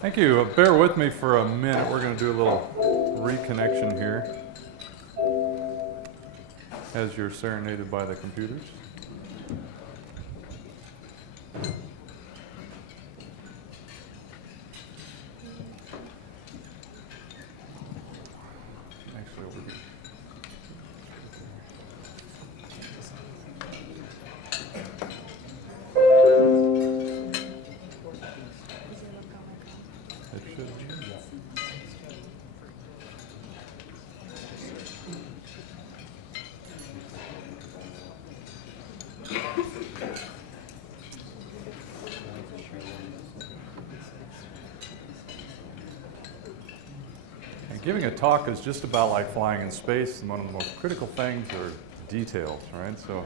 Thank you. Bear with me for a minute. We're going to do a little reconnection here as you're serenaded by the computers. Actually, over here. It should. And giving a talk is just about like flying in space, and one of the most critical things are details, right? So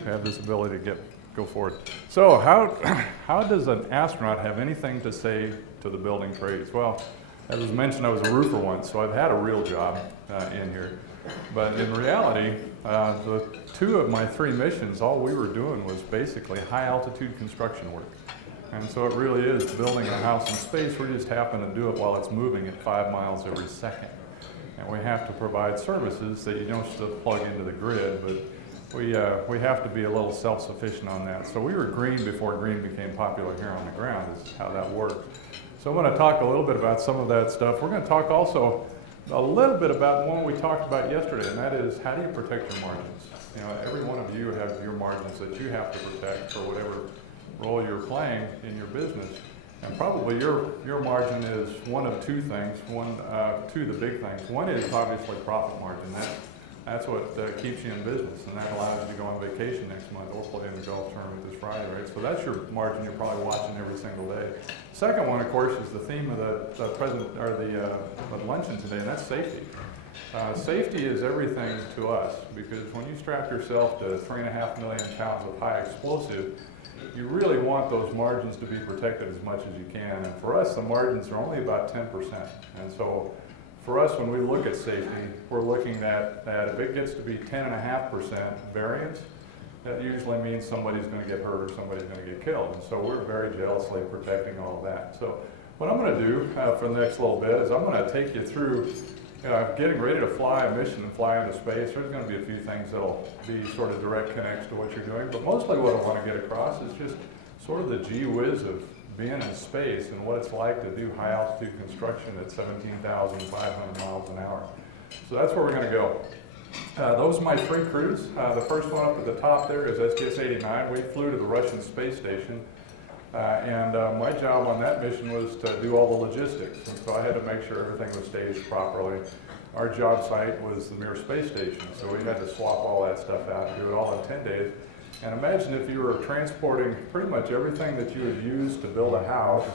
we have this ability to go forward. So how does an astronaut have anything to say to the building trades? Well, as was mentioned, I was a roofer once, so I've had a real job in here. But in reality, the two of my three missions, all we were doing was basically high altitude construction work. And so it really is building a house in space. We just happen to do it while it's moving at 5 miles every second. And we have to provide services that you don't just plug into the grid, but we have to be a little self-sufficient on that. So we were green before green became popular here on the ground, is how that works. So I'm going to talk a little bit about some of that stuff. We're going to talk also a little bit about one we talked about yesterday, and that is, how do you protect your margins? You know, every one of you have your margins that you have to protect for whatever role you're playing in your business. And probably your margin is one of two things, two of the big things. One is obviously profit margin. That's what keeps you in business, and that allows you to go on vacation next month or play in the golf tournament this Friday, right? So that's your margin you're probably watching every single day. Second one, of course, is the theme of the luncheon today, and that's safety. Safety is everything to us, because when you strap yourself to 3.5 million pounds of high explosive, you really want those margins to be protected as much as you can. And for us, the margins are only about 10%. And so for us, when we look at safety, we're looking at if it gets to be 10.5% variance, that usually means somebody's going to get hurt or somebody's going to get killed. And so we're very jealously protecting all of that. So what I'm going to do for the next little bit is I'm going to take you through getting ready to fly a mission and fly into space. There's going to be a few things that'll be sort of direct connects to what you're doing, but mostly what I want to get across is just sort of the gee whiz of being in space and what it's like to do high altitude construction at 17,500 miles an hour. So that's where we're going to go. Those are my three crews. The first one up at the top there is STS-89. We flew to the Russian space station. My job on that mission was to do all the logistics, and so I had to make sure everything was staged properly. Our job site was the Mir space station, so we had to swap all that stuff out and do it all in 10 days. And imagine if you were transporting pretty much everything that you would use to build a house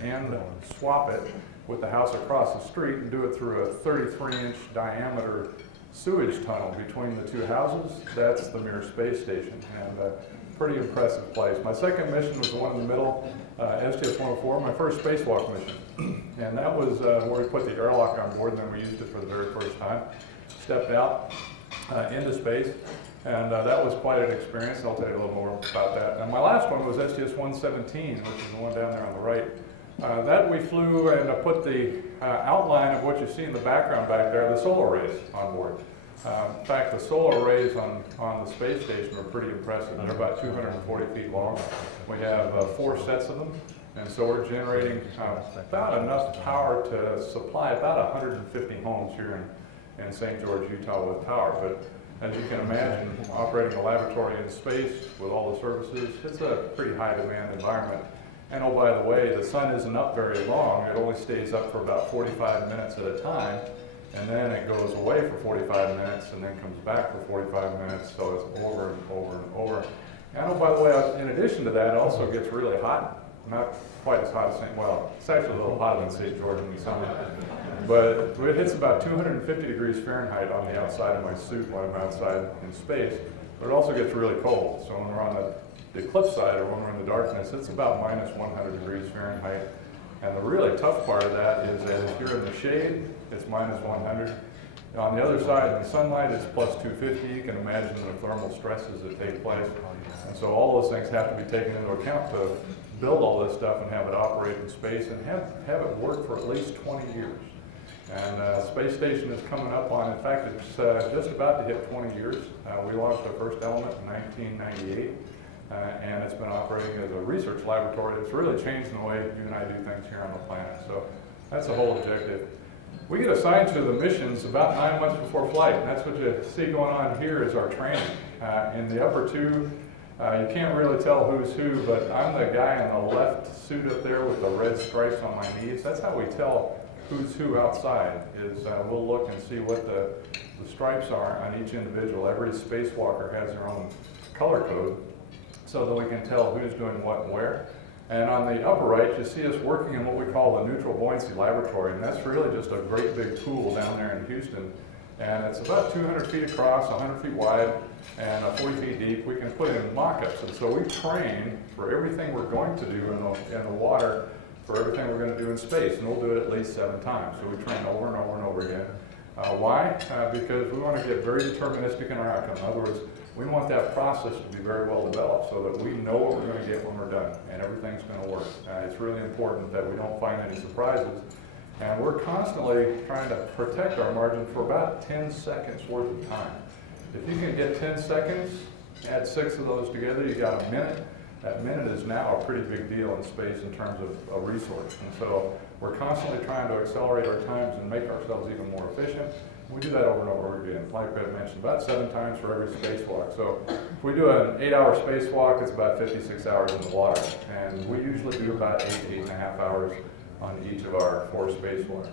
and swap it with the house across the street and do it through a 33-inch diameter sewage tunnel between the two houses. That's the Mir space station. And pretty impressive place. My second mission was the one in the middle, STS-104, my first spacewalk mission. And that was where we put the airlock on board, and then we used it for the very first time. Stepped out into space, and that was quite an experience, and I'll tell you a little more about that. And my last one was STS-117, which is the one down there on the right. That we flew and put the outline of what you see in the background back there, the solar arrays on board. In fact, the solar arrays on the space station are pretty impressive. They're about 240 feet long. We have 4 sets of them, and so we're generating about enough power to supply about 150 homes here in St. George, Utah with power. But as you can imagine, operating a laboratory in space with all the services, it's a pretty high demand environment. And oh, by the way, the sun isn't up very long. It only stays up for about 45 minutes at a time. And then it goes away for 45 minutes and then comes back for 45 minutes, so it's over and over and over. And oh, by the way, in addition to that, it also gets really hot. Not quite as hot as St. Well, it's actually a little hotter than St. George in the summer. But it hits about 250 degrees Fahrenheit on the outside of my suit when I'm outside in space. But it also gets really cold. So when we're on the eclipse side or when we're in the darkness, it's about minus 100 degrees Fahrenheit. And the really tough part of that is that if you're in the shade, it's minus 100. On the other side, in the sunlight, it's plus 250. You can imagine the thermal stresses that take place. And so all those things have to be taken into account to build all this stuff and have it operate in space and have it work for at least 20 years. And space station is coming up on, in fact, it's just about to hit 20 years. We launched our first element in 1998, and it's been operating as a research laboratory. It's really changing the way you and I do things here on the planet. So that's the whole objective. We get assigned to the missions about 9 months before flight, and that's what you see going on here is our training. In the upper two, you can't really tell who's who, but I'm the guy in the left suit up there with the red stripes on my knees. That's how we tell who's who outside, is we'll look and see what the stripes are on each individual. Every spacewalker has their own color code so that we can tell who's doing what and where. And on the upper right, you see us working in what we call the neutral buoyancy laboratory, and that's really just a great big pool down there in Houston. And it's about 200 feet across, 100 feet wide, and 40 feet deep. We can put in mock-ups, and so we train for everything we're going to do in the water, for everything we're going to do in space, and we'll do it at least 7 times. So we train over and over and over again. Why? Because we want to get very deterministic in our outcome. In other words, we want that process to be very well developed so that we know what we're going to get when we're done, and everything's going to work. It's really important that we don't find any surprises. And we're constantly trying to protect our margin for about 10 seconds worth of time. If you can get 10 seconds, add 6 of those together, you got a minute. That minute is now a pretty big deal in space in terms of a resource. And so we're constantly trying to accelerate our times and make ourselves even more efficient. We do that over and over again, like I've mentioned, about 7 times for every spacewalk. So if we do an 8-hour spacewalk, it's about 56 hours in the water. And we usually do about 8 to 8.5 hours on each of our 4 spacewalks.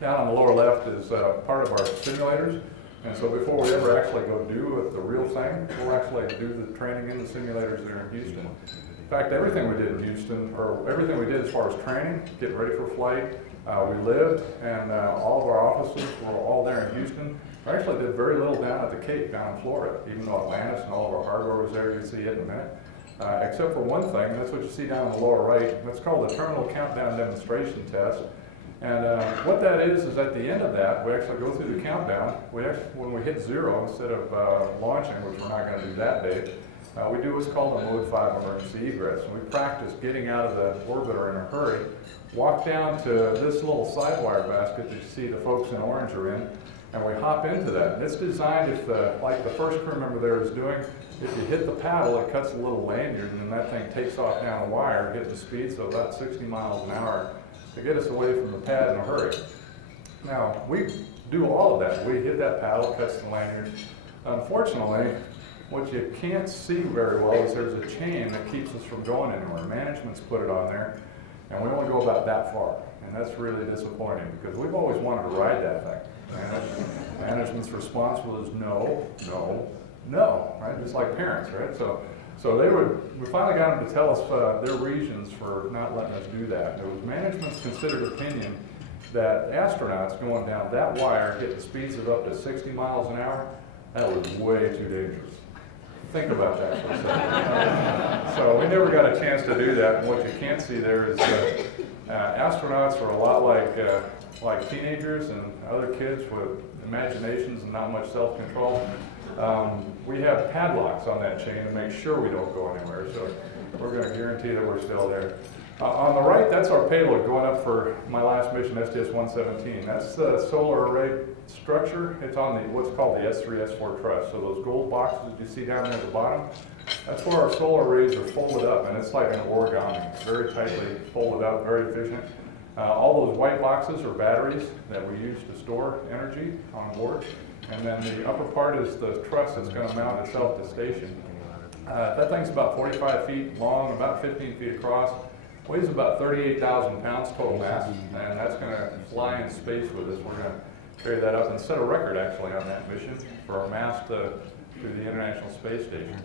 Down on the lower left is part of our simulators. And so before we ever actually go do the real thing, we'll actually do the training in the simulators there in Houston. In fact, everything we did in Houston, or everything we did as far as training, getting ready for flight, we lived, and all of our offices were all there in Houston. We actually did very little down at the Cape, down in Florida, even though Atlantis and all of our hardware was there. You'll see it in a minute. Except for one thing, and that's what you see down on the lower right. That's called the Terminal Countdown Demonstration Test. And what that is at the end of that, we actually go through the countdown. When we hit 0, instead of launching, which we're not going to do that day, we do what's called a Mode 5 emergency egress. And we practice getting out of the orbiter in a hurry, walk down to this little sidewire basket that you see the folks in orange are in, and we hop into that. And it's designed, if like the first crew member there is doing, if you hit the paddle, it cuts a little lanyard, and then that thing takes off down a wire, hitting the speed, so about 60 miles an hour, to get us away from the pad in a hurry. Now, we do all of that. We hit that paddle, cuts the lanyard. Unfortunately, what you can't see very well is there's a chain that keeps us from going anywhere. Management's put it on there, and we only go about that far. And that's really disappointing, because we've always wanted to ride that thing. Management's response was no, no, no, right? Just like parents, right? So we finally got them to tell us their reasons for not letting us do that. It was management's considered opinion that astronauts going down that wire hitting speeds of up to 60 miles an hour, that was way too dangerous. Think about that for a second. So we never got a chance to do that, and what you can't see there is astronauts are a lot like teenagers and other kids with imaginations and not much self-control. We have padlocks on that chain to make sure we don't go anywhere, so we're going to guarantee that we're still there. On the right, that's our payload going up for my last mission, STS-117. That's the solar array structure. It's on what's called the S3, S4 truss. So those gold boxes that you see down there at the bottom, that's where our solar arrays are folded up, and it's like an origami. It's very tightly folded up, very efficient. All those white boxes are batteries that we use to store energy on board. And then the upper part is the truss that's going to mount itself to station. That thing's about 45 feet long, about 15 feet across, weighs about 38,000 pounds total mass, and that's going to fly in space with us. We're going to carry that up and set a record actually on that mission for our mass to the International Space Station.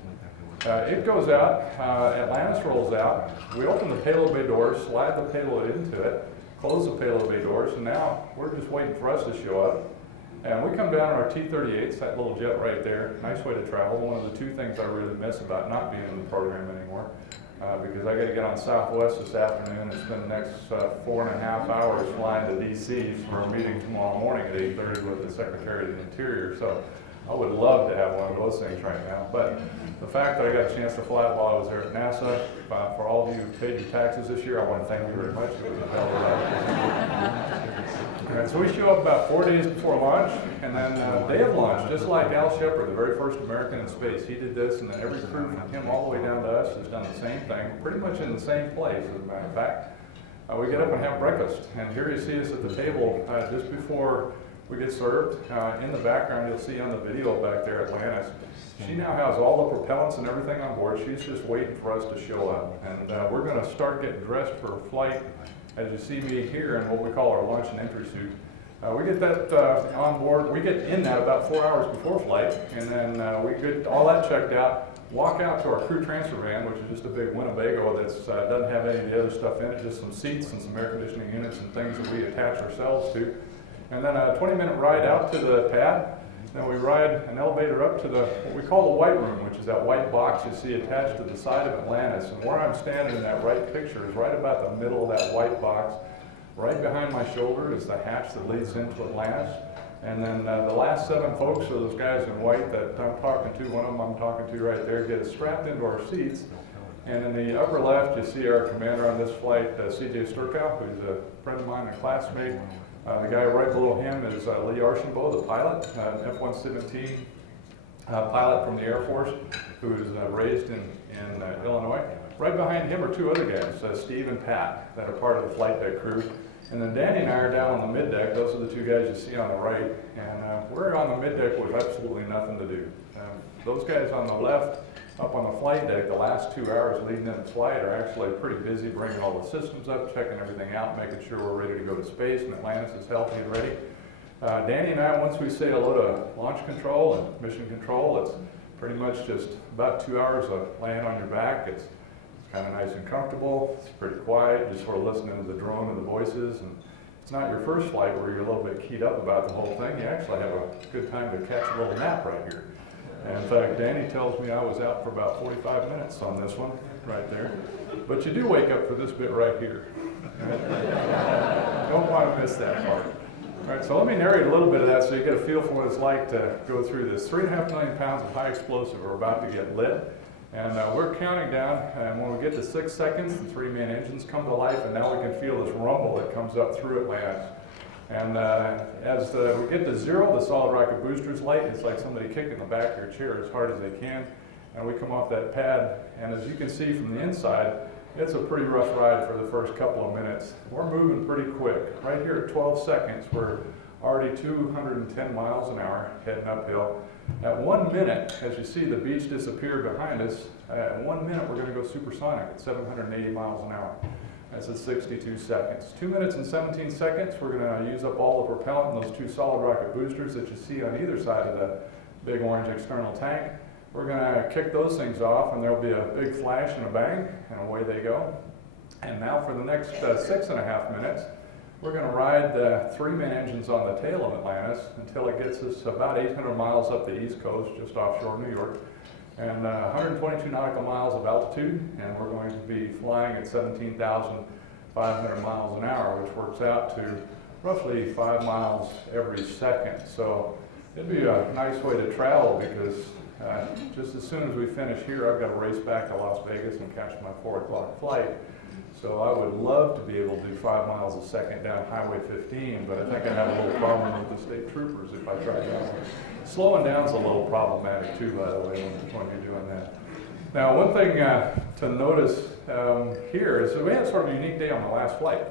It goes out, Atlantis rolls out, we open the payload bay doors, slide the payload into it, close the payload bay doors, and now we're just waiting for us to show up. And we come down on our T-38s, that little jet right there, nice way to travel. One of the 2 things I really miss about not being in the program anymore, because I got to get on Southwest this afternoon and spend the next 4.5 hours flying to DC for a meeting tomorrow morning at 8:30 with the Secretary of the Interior. So I would love to have one of those things right now, but the fact that I got a chance to fly it while I was there at NASA, for all of you who paid your taxes this year, I want to thank you very much. It was a hell of a lot. So we show up about 4 days before launch, and then day of launch, just like Al Shepard, the very first American in space, he did this, and then every crew from him all the way down to us has done the same thing, pretty much in the same place, as a matter of fact. We get up and have breakfast, and here you see us at the table just before we get served. In the background, you'll see on the video back there, Atlantis. She now has all the propellants and everything on board. She's just waiting for us to show up. And we're going to start getting dressed for flight, as you see me here in what we call our launch and entry suit. We get that on board. We get in that about 4 hours before flight, and then we get all that checked out. Walk out to our crew transfer van, which is just a big Winnebago that doesn't have any of the other stuff in it, just some seats and some air conditioning units and things that we attach ourselves to. And then a 20-minute ride out to the pad. Then we ride an elevator up to what we call the white room, which is that white box you see attached to the side of Atlantis. And where I'm standing in that right picture is right about the middle of that white box. Right behind my shoulder is the hatch that leads into Atlantis. And then the last 7 folks are those guys in white that I'm talking to. One of them I'm talking to right there, get strapped into our seats. And in the upper left, you see our commander on this flight, C.J. Sturkow, who's a friend of mine and a classmate. The guy right below him is Lee Archambault, the pilot, F-117 pilot from the Air Force, who is raised in Illinois. Right behind him are 2 other guys, Steve and Pat, that are part of the flight deck crew. And then Danny and I are down on the middeck. Those are the 2 guys you see on the right. And we're on the middeck with absolutely nothing to do. Those guys on the left, up on the flight deck, the last 2 hours leading into flight are actually pretty busy bringing all the systems up, checking everything out, making sure we're ready to go to space and Atlantis is healthy and ready. Danny and I, once we say hello to launch control and mission control, it's pretty much just about 2 hours of laying on your back. It's kind of nice and comfortable. It's pretty quiet, just sort of listening to the drone and the voices. And it's not your first flight where you're a little bit keyed up about the whole thing. You actually have a good time to catch a little nap right here. And in fact, Danny tells me I was out for about 45 minutes on this one, right there. But you do wake up for this bit right here. Don't want to miss that part. All right, so let me narrate a little bit of that so you get a feel for what it's like to go through this. 3.5 million pounds of high explosive are about to get lit. And we're counting down, and when we get to 6 seconds, the 3 main engines come to life, and now we can feel this rumble that comes up through Atlantis. And as we get to 0, the solid rocket booster is light. It's like somebody kicking the back of your chair as hard as they can. And we come off that pad, and as you can see from the inside, it's a pretty rough ride for the first couple of minutes. We're moving pretty quick. Right here at 12 seconds, we're already 210 miles an hour heading uphill. At 1 minute, as you see the beach disappear behind us, at 1 minute we're going to go supersonic at 780 miles an hour. That's at 62 seconds. 2 minutes and 17 seconds, we're going to use up all the propellant in those 2 solid rocket boosters that you see on either side of the big orange external tank. We're going to kick those things off, and there'll be a big flash and a bang, and away they go. And now for the next 6.5 minutes, we're going to ride the 3 main engines on the tail of Atlantis until it gets us about 800 miles up the East Coast, just offshore New York, and 122 nautical miles of altitude, and we're going to be flying at 17,500 miles an hour, which works out to roughly 5 miles every second. So it'd be a nice way to travel because just as soon as we finish here, I've got to race back to Las Vegas and catch my 4 o'clock flight. So I would love to be able to do 5 miles a second down Highway 15, but I think I'd have a little problem with the state troopers if I tried that one. Slowing down is a little problematic too, by the way, when you're doing that. Now, one thing to notice here is that we had sort of a unique day on the last flight,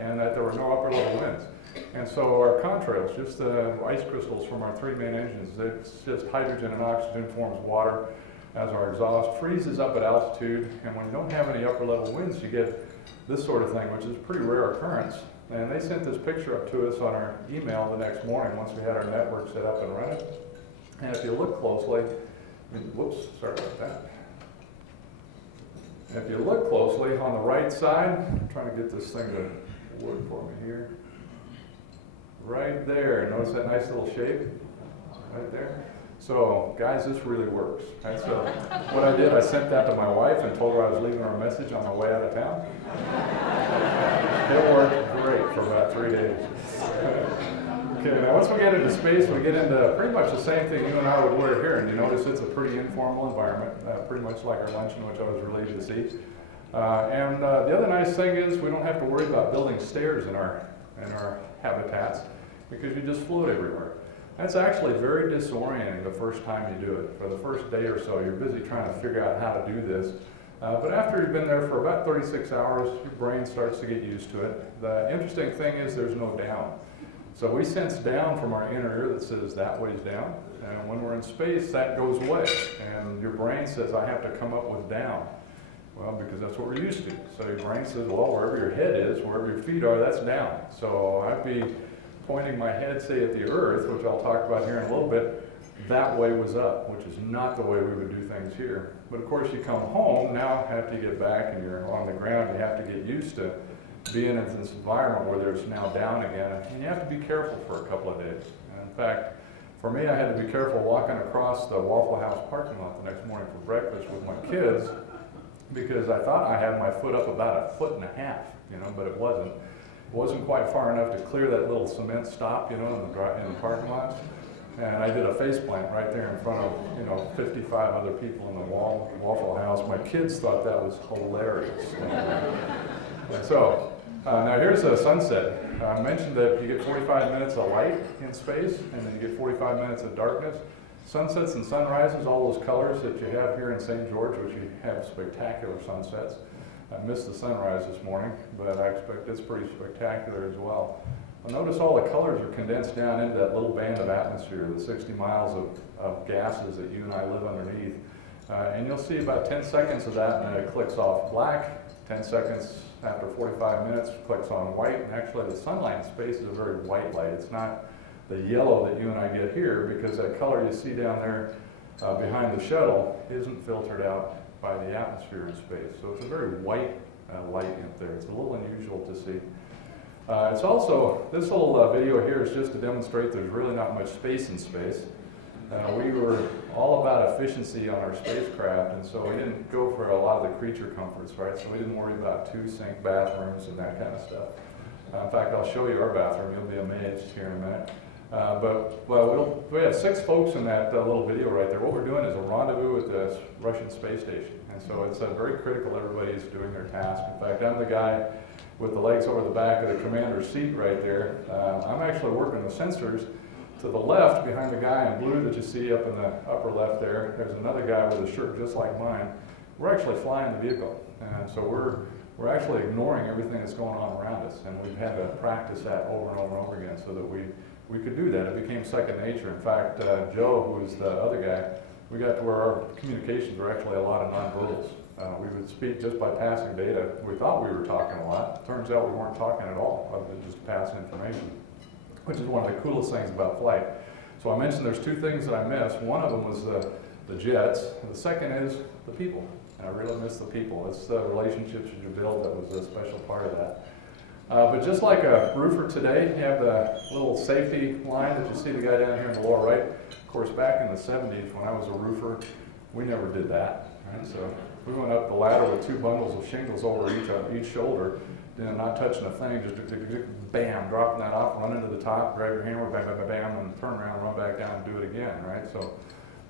and that there were no upper level winds. And so our contrails, just the ice crystals from our 3 main engines, it's just hydrogen and oxygen forms water as our exhaust, freezes up at altitude, and when you don't have any upper level winds, you get this sort of thing, which is a pretty rare occurrence. And they sent this picture up to us on our email the next morning once we had our network set up and running. And if you look closely, whoops, sorry about that. If you look closely on the right side, I'm trying to get this thing to work for me here. Right there, notice that nice little shape? Right there. So, guys, this really works. Right? So, what I did, I sent that to my wife and told her I was leaving her a message on my way out of town. It worked great for about 3 days. Okay, now once we get into space, we get into pretty much the same thing you and I would wear here, and you notice it's a pretty informal environment, pretty much like our luncheon, which I was relieved to see. The other nice thing is we don't have to worry about building stairs in our habitats because you just float everywhere. That's actually very disorienting the first time you do it. For the first day or so, you're busy trying to figure out how to do this. But after you've been there for about 36 hours, your brain starts to get used to it. The interesting thing is there's no down. So we sense down from our inner ear that says that way's down. And when we're in space, that goes away. And your brain says, I have to come up with down. Well, because that's what we're used to. So your brain says, well, wherever your head is, wherever your feet are, that's down. So I'd be pointing my head, say, at the Earth, which I'll talk about here in a little bit, that way was up, which is not the way we would do things here. But of course, you come home, now after you get back and you're on the ground, you have to get used to being in this environment where there's now down again, and you have to be careful for a couple of days. And in fact, for me, I had to be careful walking across the Waffle House parking lot the next morning for breakfast with my kids, because I thought I had my foot up about 1.5 feet, you know, but it wasn't. It wasn't quite far enough to clear that little cement stop, you know, in the parking lot. And I did a face plant right there in front of, you know, 55 other people in the Waffle House. My kids thought that was hilarious. And so, now here's a sunset. I mentioned that you get 45 minutes of light in space, and then you get 45 minutes of darkness. Sunsets and sunrises, all those colors that you have here in St. George, which you have spectacular sunsets. I missed the sunrise this morning, but I expect it's pretty spectacular as well. Notice all the colors are condensed down into that little band of atmosphere, the 60 miles of gases that you and I live underneath. And you'll see about 10 seconds of that, and then it clicks off black. 10 seconds after 45 minutes, clicks on white. And actually, the sunlight in space is a very white light. It's not the yellow that you and I get here, because that color you see down there behind the shuttle isn't filtered out by the atmosphere in space. So it's a very white light up there. It's a little unusual to see. It's also, this little video here is just to demonstrate there's really not much space in space. We were all about efficiency on our spacecraft, and so we didn't go for a lot of the creature comforts, right? So we didn't worry about 2 sink bathrooms and that kind of stuff. In fact, I'll show you our bathroom. You'll be amazed here in a minute. We have 6 folks in that little video right there. What we're doing is a rendezvous at the Russian space station. And so it's very critical everybody's doing their task. In fact, I'm the guy with the legs over the back of the commander's seat right there. I'm actually working the sensors. To the left, behind the guy in blue that you see up in the upper left there, there's another guy with a shirt just like mine. We're actually flying the vehicle. And so we're actually ignoring everything that's going on around us. And we've had to practice that over and over and over again so that we could do that. It became second nature. In fact, Joe, who was the other guy, we got to where our communications were actually a lot of nonverbals. We would speak just by passing data. We thought we were talking a lot. Turns out we weren't talking at all, other than just passing information, which is one of the coolest things about flight. So I mentioned there's 2 things that I missed. One of them was the jets, and the second is the people. And I really miss the people. It's the relationships that you build that was a special part of that. But just like a roofer today, you have the little safety line that you see the guy down here in the lower right. Of course, back in the 70s, when I was a roofer, we never did that. Right? So we went up the ladder with 2 bundles of shingles over each shoulder, not touching a thing, just bam, dropping that off, run into the top, grab your hammer, bam, bam, bam, bam, and turn around, run back down, and do it again, right?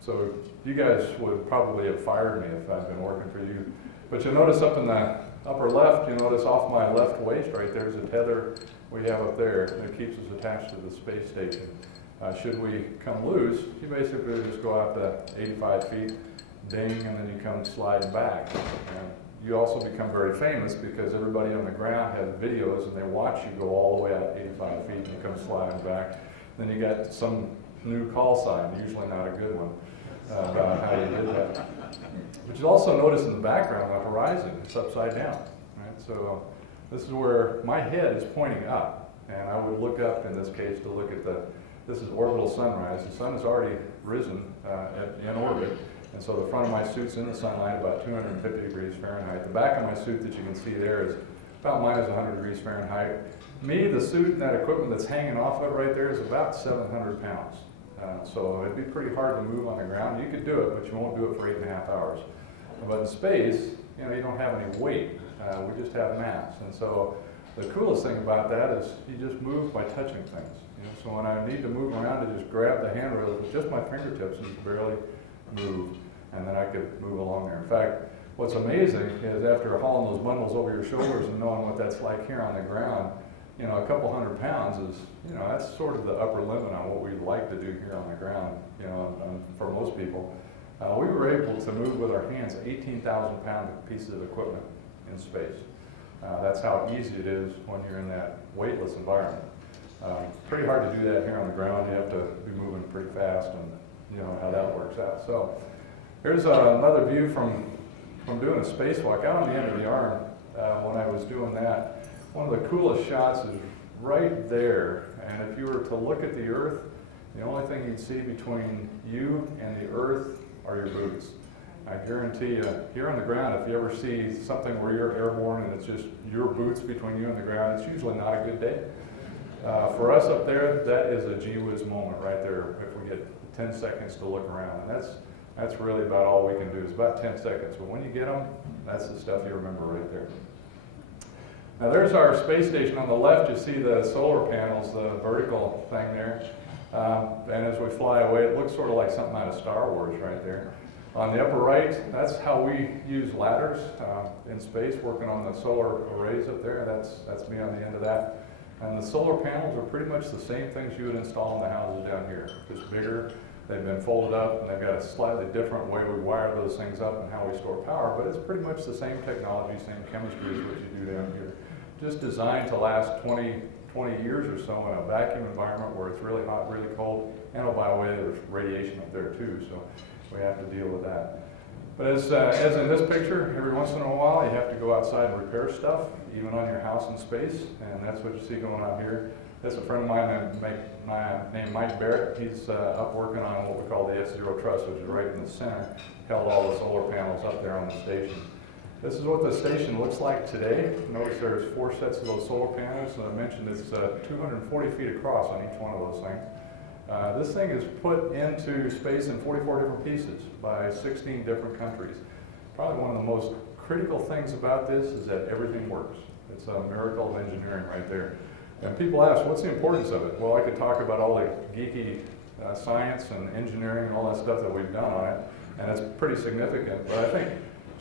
So you guys would probably have fired me if I'd been working for you. But you'll notice up in the upper left, you notice off my left waist right there's a tether we have up there that keeps us attached to the space station. Should we come loose, you basically just go out to 85 feet, ding, and then you come sliding back. And you also become very famous because everybody on the ground has videos and they watch you go all the way out 85 feet and you come sliding back. Then you got some new call sign, usually not a good one, about how you did that. But you also notice in the background, the horizon, it's upside down, right? So this is where my head is pointing up, and I would look up in this case to look at this is orbital sunrise. The sun has already risen in orbit, and so the front of my suit's in the sunlight about 250 degrees Fahrenheit. The back of my suit that you can see there is about minus 100 degrees Fahrenheit. Me, the suit and that equipment that's hanging off of it right there is about 700 pounds. So it'd be pretty hard to move on the ground. You could do it, but you won't do it for 8.5 hours. But in space, you don't have any weight. We just have mass. And so the coolest thing about that is you just move by touching things. You know, so when I need to move around, I just grab the handrails with just my fingertips and just barely move, and then I could move along there. In fact, what's amazing is after hauling those bundles over your shoulders and knowing what that's like here on the ground, you know, a couple 100 pounds is, you know, that's sort of the upper limit on what we'd like to do here on the ground, you know, for most people. We were able to move with our hands 18,000 pound pieces of equipment in space. That's how easy it is when you're in that weightless environment. Pretty hard to do that here on the ground. You have to be moving pretty fast, and you know how that works out. So here's another view from doing a spacewalk out on the end of the arm. When I was doing that, one of the coolest shots is right there. And if you were to look at the Earth, the only thing you'd see between you and the Earth are your boots. I guarantee you, here on the ground, if you ever see something where you're airborne and it's just your boots between you and the ground, it's usually not a good day. For us up there, that is a gee whiz moment right there if we get 10 seconds to look around. And that's really about all we can do, is about 10 seconds. But when you get them, that's the stuff you remember right there. Now there's our space station. On the left, you see the solar panels, the vertical thing there. And as we fly away, it looks sort of like something out of Star Wars right there. On the upper right, that's how we use ladders in space, working on the solar arrays up there. That's me on the end of that. And the solar panels are pretty much the same things you would install in the houses down here, just bigger. They've been folded up, and they've got a slightly different way we wire those things up and how we store power, but it's pretty much the same technology, same chemistry as what you do down here. Just designed to last 20 years or so in a vacuum environment where it's really hot, really cold, and oh, by the way, there's radiation up there too, so we have to deal with that. But as in this picture, every once in a while you have to go outside and repair stuff, even on your house in space, and that's what you see going on here. That's a friend of mine named Mike Barrett. He's up working on what we call the S0 truss, which is right in the center, held all the solar panels up there on the station. This is what the station looks like today. Notice there's 4 sets of those solar panels, and I mentioned it's 240 feet across on each one of those things. This thing is put into space in 44 different pieces by 16 different countries. Probably one of the most critical things about this is that everything works. It's a miracle of engineering right there. And people ask, what's the importance of it? Well, I could talk about all the geeky science and engineering and all that stuff that we've done on it, and it's pretty significant. But I think,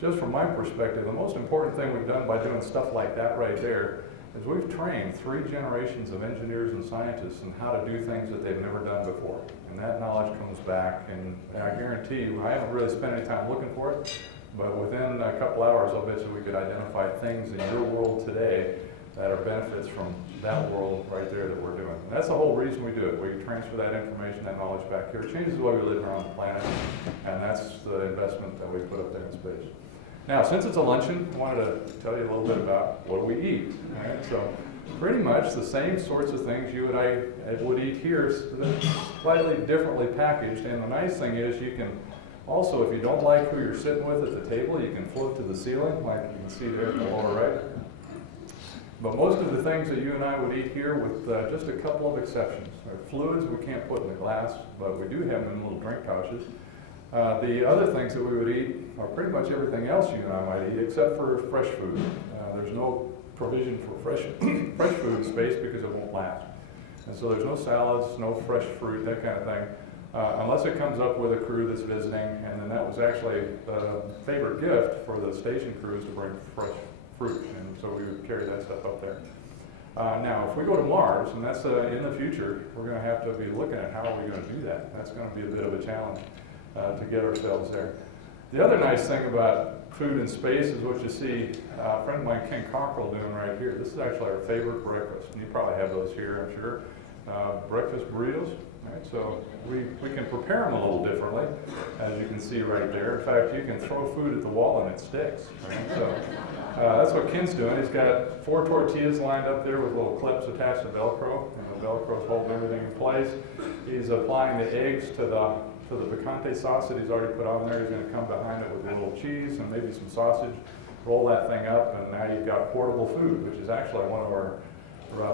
just from my perspective, the most important thing we've done by doing stuff like that right there is we've trained 3 generations of engineers and scientists in how to do things that they've never done before. And that knowledge comes back, and I guarantee you, I haven't really spent any time looking for it, but within a couple hours, I'll bet you we could identify things in your world today that are benefits from that world right there that we're doing. And that's the whole reason we do it. We transfer that information, that knowledge back here. It changes the way we live around the planet, and that's the investment that we put up there in space. Now, since it's a luncheon, I wanted to tell you a little bit about what we eat. Right? So, pretty much the same sorts of things you and I would eat here, slightly differently packaged. And the nice thing is you can also, if you don't like who you're sitting with at the table, you can float to the ceiling, like you can see there in the lower right. But most of the things that you and I would eat here, with just a couple of exceptions. There are fluids we can't put in the glass, but we do have them in little drink pouches. The other things that we would eat are pretty much everything else you and I might eat, except for fresh food. There's no provision for fresh food in space because it won't last. And so there's no salads, no fresh fruit, that kind of thing, unless it comes up with a crew that's visiting, and then that was actually the favorite gift for the station crews to bring fresh fruit, and so we would carry that stuff up there. Now, if we go to Mars, and that's in the future, we're going to have to be looking at how are we going to do that. That's going to be a bit of a challenge to get ourselves there. The other nice thing about food in space is what you see a friend of mine, Ken Cockrell, doing right here. This is actually our favorite breakfast, and you probably have those here, I'm sure. Breakfast burritos. Right, so we can prepare them a little differently, as you can see right there. In fact, you can throw food at the wall and it sticks. Right? So that's what Ken's doing. He's got 4 tortillas lined up there with little clips attached to Velcro, and the Velcro's holding everything in place. He's applying the eggs to the picante sauce that he's already put on there. He's going to come behind it with a little cheese and maybe some sausage, roll that thing up, and now you've got portable food, which is actually one of our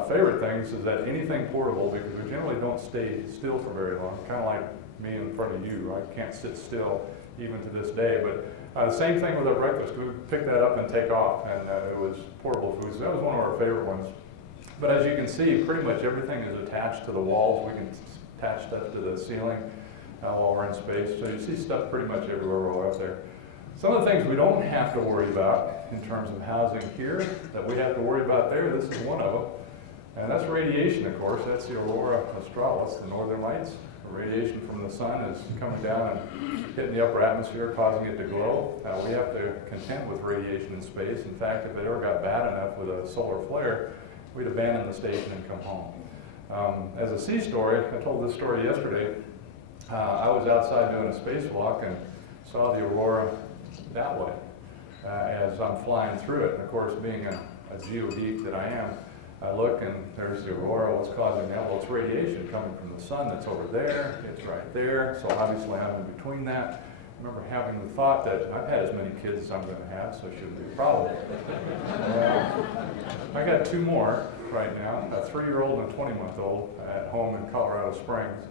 favorite things, is that anything portable, because we generally don't stay still for very long, kind of like me in front of you. I can't sit still even to this day. But the same thing with our breakfast. We would pick that up and take off, and it was portable food. So that was one of our favorite ones. But as you can see, pretty much everything is attached to the walls. We can attach stuff to the ceiling while we're in space. So you see stuff pretty much everywhere while we're up there. Some of the things we don't have to worry about in terms of housing here that we have to worry about there, this is one of them. And that's radiation, of course. That's the aurora australis, the northern lights. The radiation from the sun is coming down and hitting the upper atmosphere, causing it to glow. We have to contend with radiation in space. In fact, if it ever got bad enough with a solar flare, we'd abandon the station and come home. As a sea story, I told this story yesterday. I was outside doing a spacewalk and saw the aurora that way as I'm flying through it. And of course, being a geo geek that I am, I look and there's the aurora. What's causing that? Well, it's radiation coming from the sun that's over there. It's right there. So obviously I'm in between that. I remember having the thought that I've had as many kids as I'm going to have, so it shouldn't be a problem. I got two more right now, a 3-year-old and a 20-month-old at home in Colorado Springs.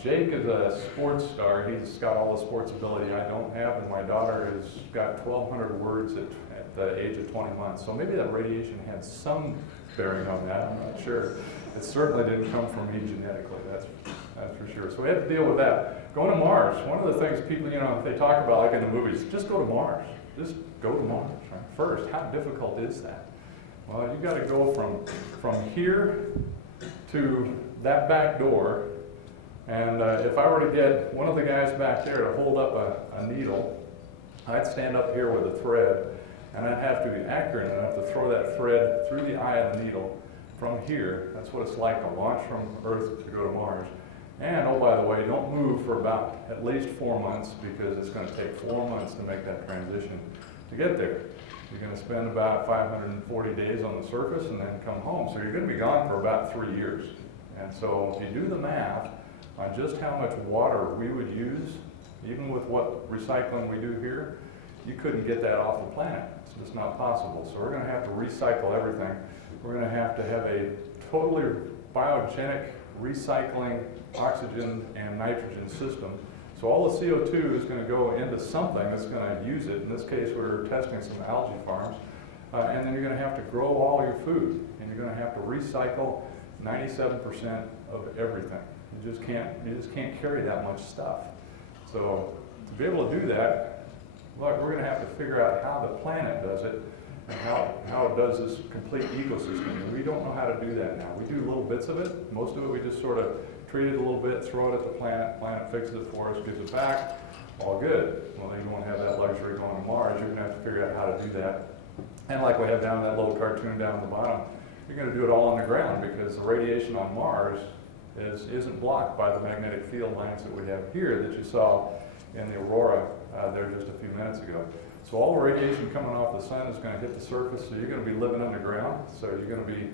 Jake is a sports star. He's got all the sports ability I don't have, and my daughter has got 1,200 words at the age of 20 months. So maybe that radiation had some bearing on that. I'm not sure. It certainly didn't come from me genetically. That's for sure. So we had to deal with that. Going to Mars. One of the things people, they talk about, like in the movies, just go to Mars. Just go to Mars. Right? First, how difficult is that? Well, you got to go from here to that back door. And if I were to get one of the guys back there to hold up a needle, I'd stand up here with a thread, and I'd have to be accurate enough to throw that thread through the eye of the needle from here. That's what it's like to launch from Earth to go to Mars. And, oh, by the way, don't move for about at least 4 months, because it's going to take 4 months to make that transition to get there. You're going to spend about 540 days on the surface and then come home. So you're going to be gone for about 3 years. And so if you do the math on just how much water we would use, even with what recycling we do here, you couldn't get that off the planet. It's just not possible. So we're going to have to recycle everything. We're going to have a totally biogenic recycling oxygen and nitrogen system. So all the CO2 is going to go into something that's going to use it. In this case, we're testing some algae farms. And then you're going to have to grow all your food. And you're going to have to recycle 97% of everything. You just can't carry that much stuff. So to be able to do that, look, we're going to have to figure out how the planet does it and how it does this complete ecosystem. And we don't know how to do that now. We do little bits of it. Most of it we just sort of treat it a little bit, throw it at the planet, planet fixes it for us, gives it back, all good. Well, then you won't have that luxury going to Mars. You're going to have to figure out how to do that. And like we have down in that little cartoon down at the bottom, you're going to do it all on the ground, because the radiation on Mars isn't blocked by the magnetic field lines that we have here that you saw in the aurora there just a few minutes ago. So all the radiation coming off the sun is going to hit the surface, so you're going to be living underground. So you're going to be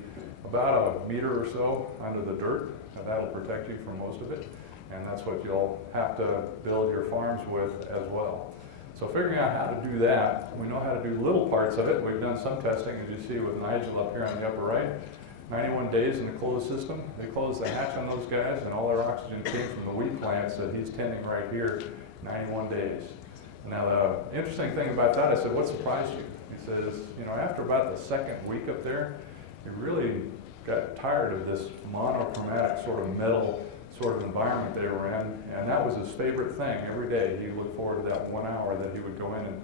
about a meter or so under the dirt, and that'll protect you from most of it. And that's what you'll have to build your farms with as well. So figuring out how to do that, we know how to do little parts of it. We've done some testing, as you see with Nigel up here on the upper right. 91 days in a closed system. They closed the hatch on those guys, and all their oxygen came from the wheat plants that he's tending right here, 91 days. Now, the interesting thing about that, I said, what surprised you? He says, after about the second week up there, he really got tired of this monochromatic sort of metal sort of environment they were in, and that was his favorite thing. Every day he looked forward to that 1 hour that he would go in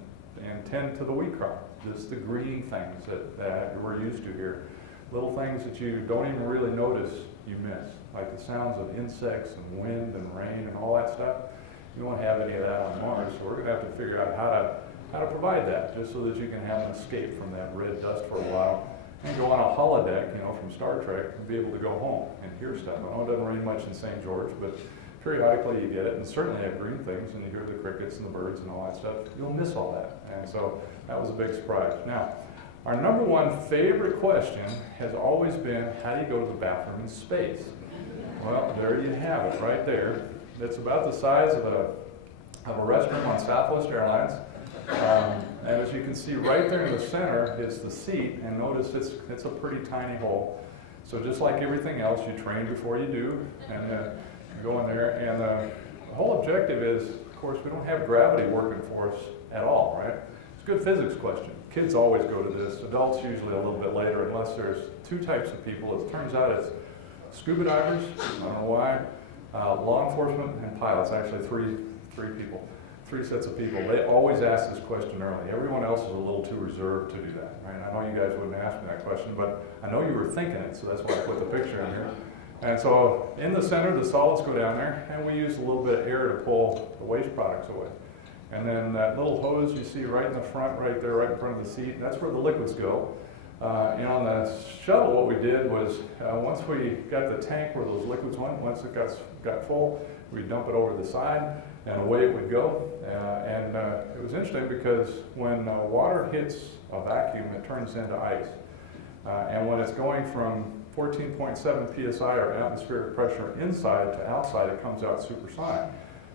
and tend to the wheat crop, just the green things that we're used to here. Little things that you don't even really notice you miss, like the sounds of insects and wind and rain and all that stuff. You won't have any of that on Mars, so we're going to have to figure out how to provide that, just so that you can have an escape from that red dust for a while and go on a holodeck, from Star Trek, and be able to go home and hear stuff. I know it doesn't rain much in St. George, but periodically you get it, and certainly have green things, and you hear the crickets and the birds and all that stuff. You'll miss all that, and so that was a big surprise. Now, our number one favorite question has always been, how do you go to the bathroom in space? Well, there you have it, right there. It's about the size of a restroom on Southwest Airlines. And as you can see right there in the center is the seat, and notice it's a pretty tiny hole. So just like everything else, you train before you do, and you go in there. And the whole objective is, of course, we don't have gravity working for us at all, right? It's a good physics question. Kids always go to this. Adults usually a little bit later, unless us there's two types of people. It turns out it's scuba divers, I don't know why, law enforcement, and pilots. Actually, three sets of people. They always ask this question early. Everyone else is a little too reserved to do that, right? I know you guys wouldn't ask me that question, but I know you were thinking it, so that's why I put the picture in here. And so in the center, the solids go down there, and we use a little bit of air to pull the waste products away. And then that little hose you see right in the front, right there, right in front of the seat, that's where the liquids go. And on the shuttle, what we did was, once we got the tank where those liquids went, once it got full, we'd dump it over the side, and away it would go. It was interesting because when water hits a vacuum, it turns into ice. And when it's going from 14.7 psi, or atmospheric pressure, inside to outside, it comes out supersonic.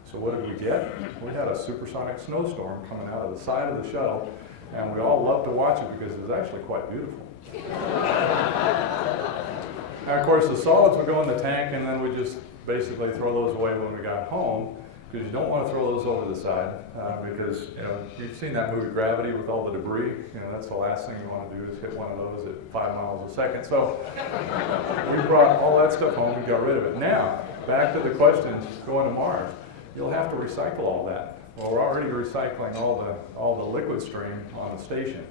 So what did we get? We had a supersonic snowstorm coming out of the side of the shuttle, and we all loved to watch it because it was actually quite beautiful. And of course, the solids would go in the tank, and then we just basically throw those away when we got home, because you don't want to throw those over the side, because you've seen that movie Gravity with all the debris. That's the last thing you want to do is hit one of those at 5 miles a second. So we brought all that stuff home and got rid of it. Now, back to the questions going to Mars. You'll have to recycle all that. Well, we're already recycling all the liquid stream on the station.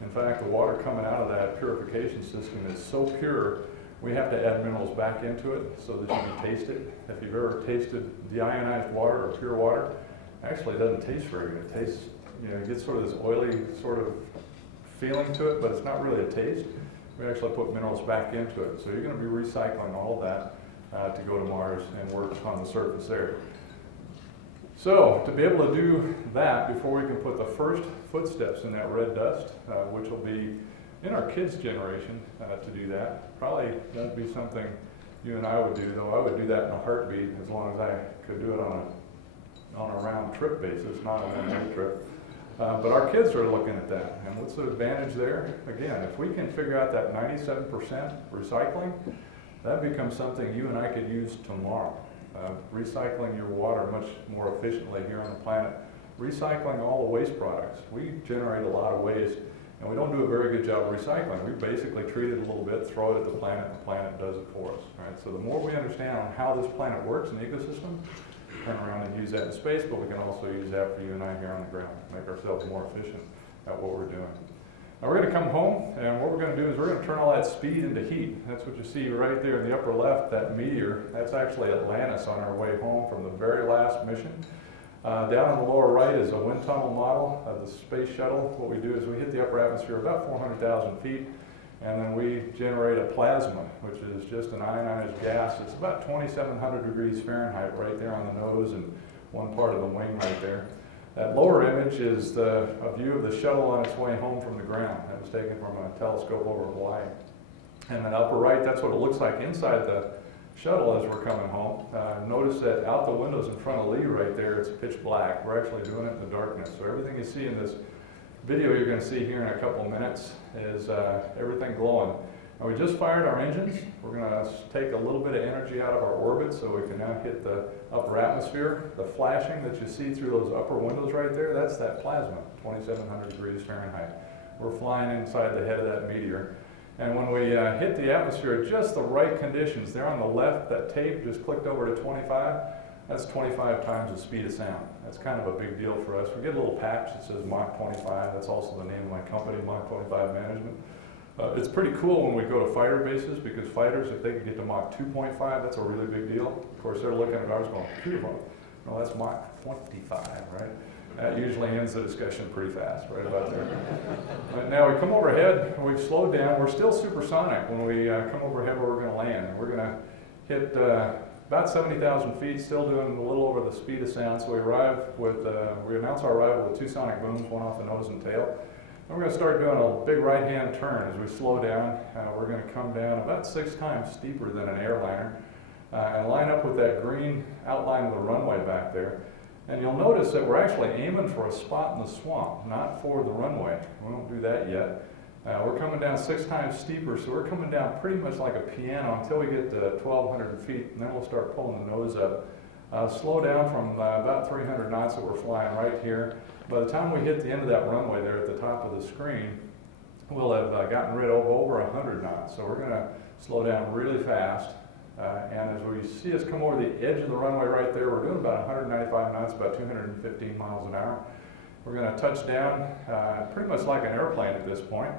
In fact, the water coming out of that purification system is so pure, we have to add minerals back into it so that you can taste it. If you've ever tasted deionized water or pure water, actually it doesn't taste very good. It tastes, it gets sort of this oily sort of feeling to it, but it's not really a taste. We actually put minerals back into it. So you're going to be recycling all of that to go to Mars and work on the surface there. So to be able to do that before we can put the first footsteps in that red dust, which will be in our kids' generation to do that, probably that'd be something you and I would do, though I would do that in a heartbeat as long as I could do it on a round trip basis, not on a one-day trip. But our kids are looking at that, and what's the advantage there? Again, if we can figure out that 97% recycling, that becomes something you and I could use tomorrow. Recycling your water much more efficiently here on the planet. Recycling all the waste products. We generate a lot of waste, and we don't do a very good job of recycling. We basically treat it a little bit, throw it at the planet, and the planet does it for us. Right? So the more we understand on how this planet works in the ecosystem, turn around and use that in space, but we can also use that for you and I here on the ground, make ourselves more efficient at what we're doing. Now we're going to come home, and what we're going to do is we're going to turn all that speed into heat. That's what you see right there in the upper left, that meteor. That's actually Atlantis on our way home from the very last mission. Down in the lower right is a wind tunnel model of the space shuttle. What we do is we hit the upper atmosphere about 400,000 feet, and then we generate a plasma, which is just an ionized gas. It's about 2,700 degrees Fahrenheit right there on the nose and one part of the wing right there. That lower image is a view of the shuttle on its way home from the ground. That was taken from a telescope over Hawaii. And then upper right, that's what it looks like inside the shuttle as we're coming home. Notice that out the windows in front of Lee right there, it's pitch black. We're actually doing it in the darkness. So everything you see in this video you're going to see here in a couple of minutes is everything glowing. Now we just fired our engines. We're going to take a little bit of energy out of our orbit so we can now hit the upper atmosphere. The flashing that you see through those upper windows right there, that's that plasma, 2,700 degrees Fahrenheit. We're flying inside the head of that meteor. And when we hit the atmosphere at just the right conditions, there on the left, that tape just clicked over to 25. That's 25 times the speed of sound. That's kind of a big deal for us. We get a little patch that says Mach 25. That's also the name of my company, Mach 25 Management. It's pretty cool when we go to fighter bases, because fighters, if they can get to Mach 2.5, that's a really big deal. Of course, they're looking at ours going, no, that's Mach 25, right? That usually ends the discussion pretty fast, right about there. But now we come overhead, we've slowed down. We're still supersonic when we come overhead where we're going to land. We're going to hit about 70,000 feet, still doing a little over the speed of sound. So we arrive with, we announce our arrival with 2 sonic booms, one off the nose and tail. And we're going to start doing a big right-hand turn as we slow down. We're going to come down about 6 times steeper than an airliner and line up with that green outline of the runway back there. And you'll notice that we're actually aiming for a spot in the swamp, not for the runway. We won't do that yet. We're coming down 6 times steeper, so we're coming down pretty much like a piano until we get to 1,200 feet, and then we'll start pulling the nose up. Slow down from about 300 knots that we're flying right here. By the time we hit the end of that runway there at the top of the screen, we'll have gotten rid of over 100 knots. So we're going to slow down really fast. And as we see us come over the edge of the runway right there, we're doing about 195 knots, about 215 miles an hour. We're going to touch down pretty much like an airplane at this point.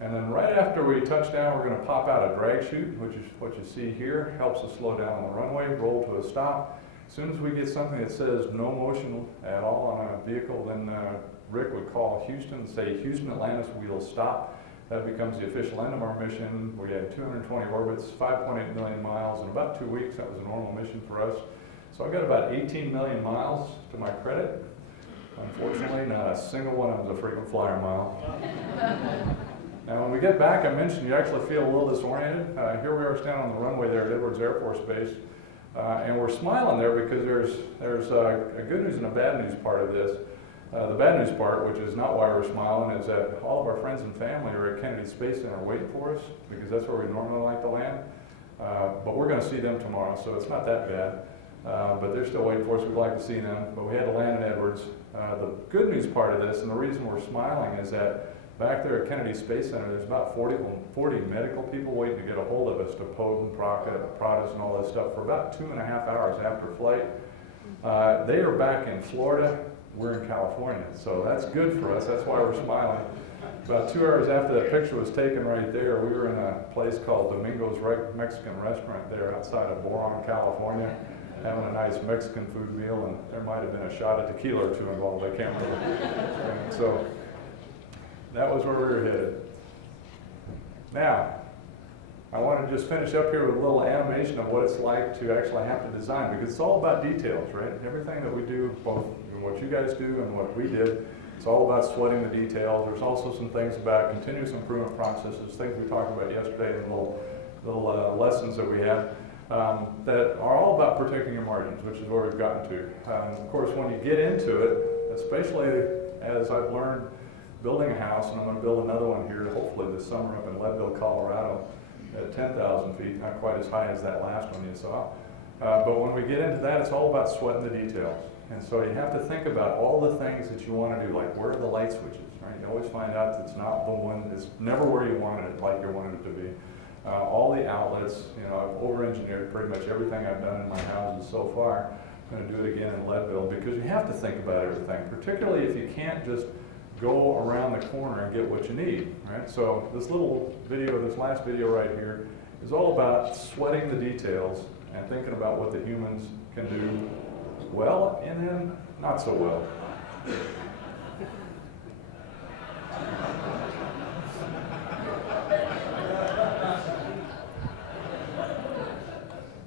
And then right after we touch down, we're going to pop out a drag chute, which is what you see here. Helps us slow down on the runway, roll to a stop. As soon as we get something that says no motion at all on a vehicle, then Rick would call Houston and say, Houston, Atlantis, we'll stop. That becomes the official end of our mission. We had 220 orbits, 5.8 million miles in about 2 weeks. That was a normal mission for us. So I've got about 18 million miles to my credit. Unfortunately, not a single one of them is a frequent flyer mile. Now, when we get back, I mentioned you actually feel a little disoriented. Here we are standing on the runway there at Edwards Air Force Base, and we're smiling there because there's a good news and a bad news part of this. The bad news part, which is not why we're smiling, is that all of our friends and family are at Kennedy Space Center waiting for us because that's where we normally like to land. But we're going to see them tomorrow, so it's not that bad. But they're still waiting for us. We'd like to see them, but we had to land in Edwards. The good news part of this, and the reason we're smiling, is that back there at Kennedy Space Center, there's about 40 medical people waiting to get a hold of us to probe and prod us and all this stuff for about 2.5 hours after flight. They are back in Florida. We're in California, so that's good for us. That's why we're smiling. About 2 hours after that picture was taken right there, we were in a place called Domingo's Mexican Restaurant there outside of Boron, California, having a nice Mexican food meal, and there might have been a shot of tequila or two involved. I can't remember. So that was where we were headed. Now, I want to just finish up here with a little animation of what it's like to actually have to design, because it's all about details, right? Everything that we do, both what you guys do and what we did, it's all about sweating the details. There's also some things about continuous improvement processes, things we talked about yesterday, and little lessons that we had that are all about protecting your margins, which is where we've gotten to. Of course, when you get into it, especially as I've learned building a house, and I'm going to build another one here hopefully this summer up in Leadville, Colorado at 10,000 feet, not quite as high as that last one you saw. But when we get into that, it's all about sweating the details. And so you have to think about all the things that you want to do, like where are the light switches, right? You always find out that it's not the one, it's never where you wanted it, like you wanted it to be. All the outlets, you know, I've over-engineered pretty much everything I've done in my houses so far. I'm going to do it again in Leadville, because you have to think about everything, particularly if you can't just go around the corner and get what you need, right? So this little video, this last video right here, is all about sweating the details and thinking about what the humans can do well and then not so well.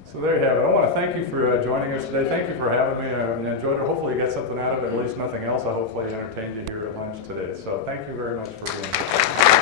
So there you have it. I want to thank you for joining us today. Thank you for having me. I enjoyed it. Hopefully you got something out of it, at least nothing else. I hopefully entertained you here at lunch today. So thank you very much for being here.